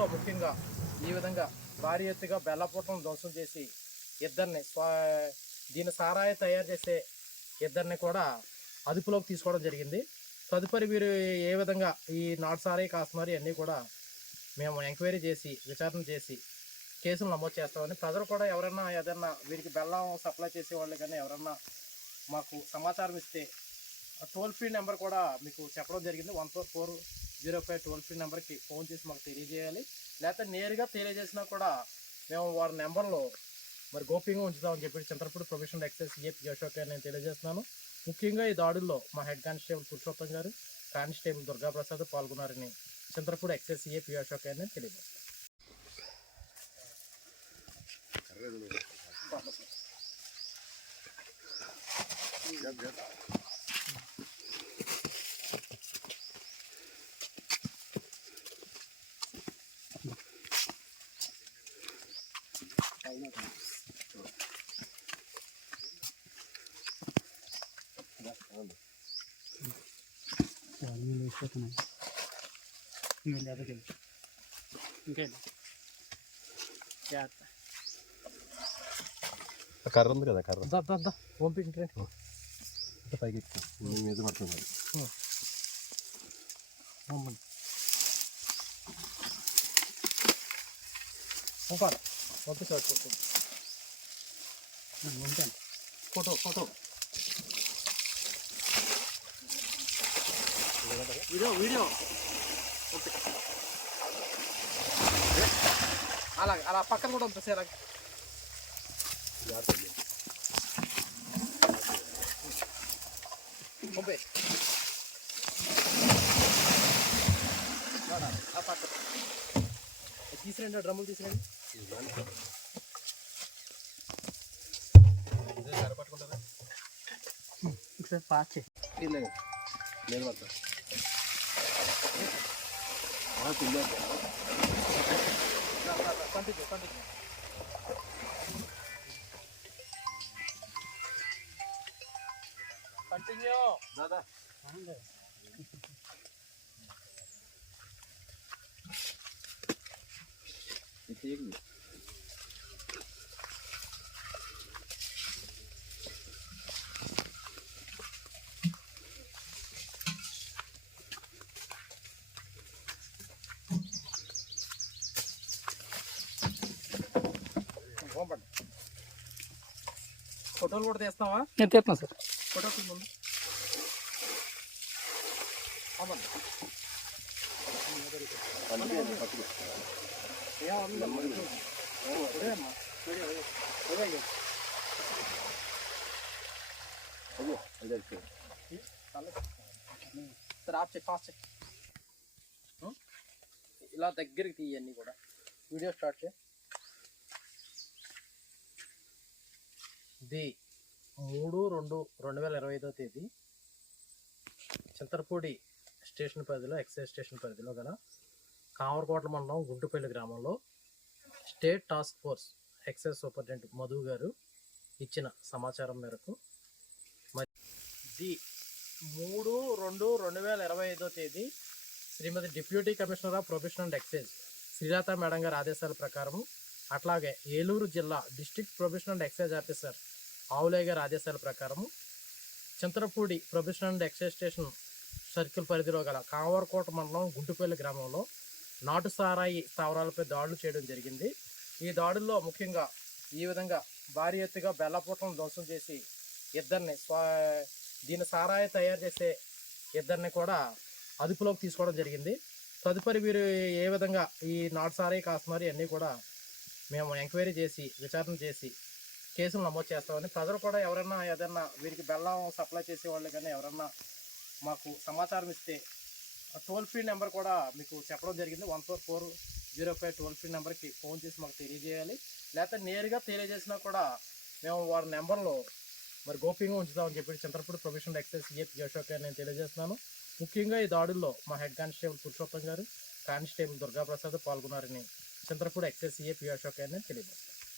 దాడుల్లో ముఖ్యంగా ఈ విధంగా భారీ ఎత్తుగా బెల్లపూటను ధ్వంసం చేసి ఇద్దరిని దీని సారాయి తయారు చేసే ఇద్దరిని కూడా అదుపులోకి తీసుకోవడం జరిగింది. తదుపరి వీరు ఏ విధంగా ఈ నాటు సారాయి కాస్తున్నారు ఇవన్నీ కూడా మేము ఎంక్వైరీ చేసి విచారణ చేసి కేసులు నమోదు చేస్తామని, ప్రజలు కూడా ఎవరైనా ఏదైనా వీరికి బెల్లం సప్లై చేసే వాళ్ళు కానీ ఎవరన్నా మాకు సమాచారం ఇస్తే టోల్ ఫ్రీ నెంబర్ కూడా మీకు చెప్పడం జరిగింది. 14405 టోల్ ఫ్రీ నెంబర్కి ఫోన్ చేసి మాకు తెలియజేయాలి. లేకపోతే నేరుగా తెలియజేసినా కూడా మేము వారి నెంబర్లో మరి గోప్యంగా ఉంచుతామని చెప్పి Chintalapudi professional excise CAP Ashok గారు నేను తెలియజేస్తున్నాను. ముఖ్యంగా ఈ దాడుల్లో మా హెడ్ కానిస్టేబుల్ పురుషోత్తం గారు, కానిస్టేబుల్ దుర్గాప్రసాద్ పాల్గొన్నారని చింతలపూడి ఎక్సైజ్ సిఏపి అశోక్ గారు నేను తెలియజేస్తాను. కర్ర ఉంది కదా, కర్ర పైకి మీద పడుతుంది. Photo photo video video okay. అలాగే అలా పక్కన కూడా ఉంటుంది సార్. ఓకే ఆ పక్క తీసుకురండి, డ్రమ్ములు తీసుకురండి. ఒకసారి పాస్ చేయి. నేను పడతా కంటిన్యూ కంటిన్యూ. కంటిన్యూ దాదా ఫోటోలు కూడా తీస్తావా? నేను తీస్తున్నా సార్. ఫోటో ముందు ఇలా దగ్గరికి తీయన్నీ కూడా. వీడియో స్టార్ట్ చేయి. ఇది 3/2/2025 తేదీ చింతలపూడి స్టేషన్ పరిధిలో, ఎక్సైజ్ స్టేషన్ పరిధిలో గల కామరకోట్ల మండలం గుంటుపల్లి గ్రామంలో state task force excise superintendent Madhu గారు ఇచ్చిన సమాచారం మేరకు మరి ఇది 3/2/2025 తేదీ Srimati deputy commissioner of prohibition and excise Srilatha madam గారి ఆదేశాల ప్రకారం, అట్లాగే ఏలూరు జిల్లా district prohibition and excise officer Avulaiah గారి ఆదేశాల ప్రకారం Chintalapudi prohibition and excise station circle పరిధిలో గల కామరకోట మండలం గుంటుపల్లి గ్రామంలో నాటు సారాయి స్థావరాలపై దాడులు చేయడం జరిగింది. ఈ దాడుల్లో ముఖ్యంగా ఈ విధంగా భారీ ఎత్తుగా బెల్లపూటను ధ్వంసం చేసి ఇద్దరిని దీని సారాయి తయారు చేసే ఇద్దరిని కూడా అదుపులోకి తీసుకోవడం జరిగింది. తదుపరి వీరు ఏ విధంగా ఈ నాటు సారాయి కాస్తున్నారు ఇవన్నీ కూడా మేము ఎంక్వైరీ చేసి విచారణ చేసి కేసులు నమోదు చేస్తామని, ప్రజలు కూడా ఎవరైనా ఏదైనా వీరికి బెల్లం సప్లై చేసే వాళ్ళు కానీ ఎవరన్నా మాకు సమాచారం ఇస్తే టోల్ ఫ్రీ నెంబర్ కూడా మీకు చెప్పడం జరిగింది. 14405 టోల్ ఫ్రీ నెంబర్కి ఫోన్ చేసి మాకు తెలియజేయాలి. లేకపోతే నేరుగా తెలియజేసినా కూడా మేము వారి నెంబర్లో మరి గోప్యంగా ఉంచుతామని చెప్పి Chintalapudi professional excise CAP Ashok గారు నేను తెలియజేస్తున్నాను. ముఖ్యంగా ఈ దాడుల్లో మా హెడ్ కానిస్టేబుల్ పురుషోత్తం గారు, కానిస్టేబుల్ దుర్గాప్రసాద్ పాల్గొన్నారని చింతలపూడి ఎక్సైజ్ సిఏపి అశోక్ గారు నేను తెలియజేస్తాను.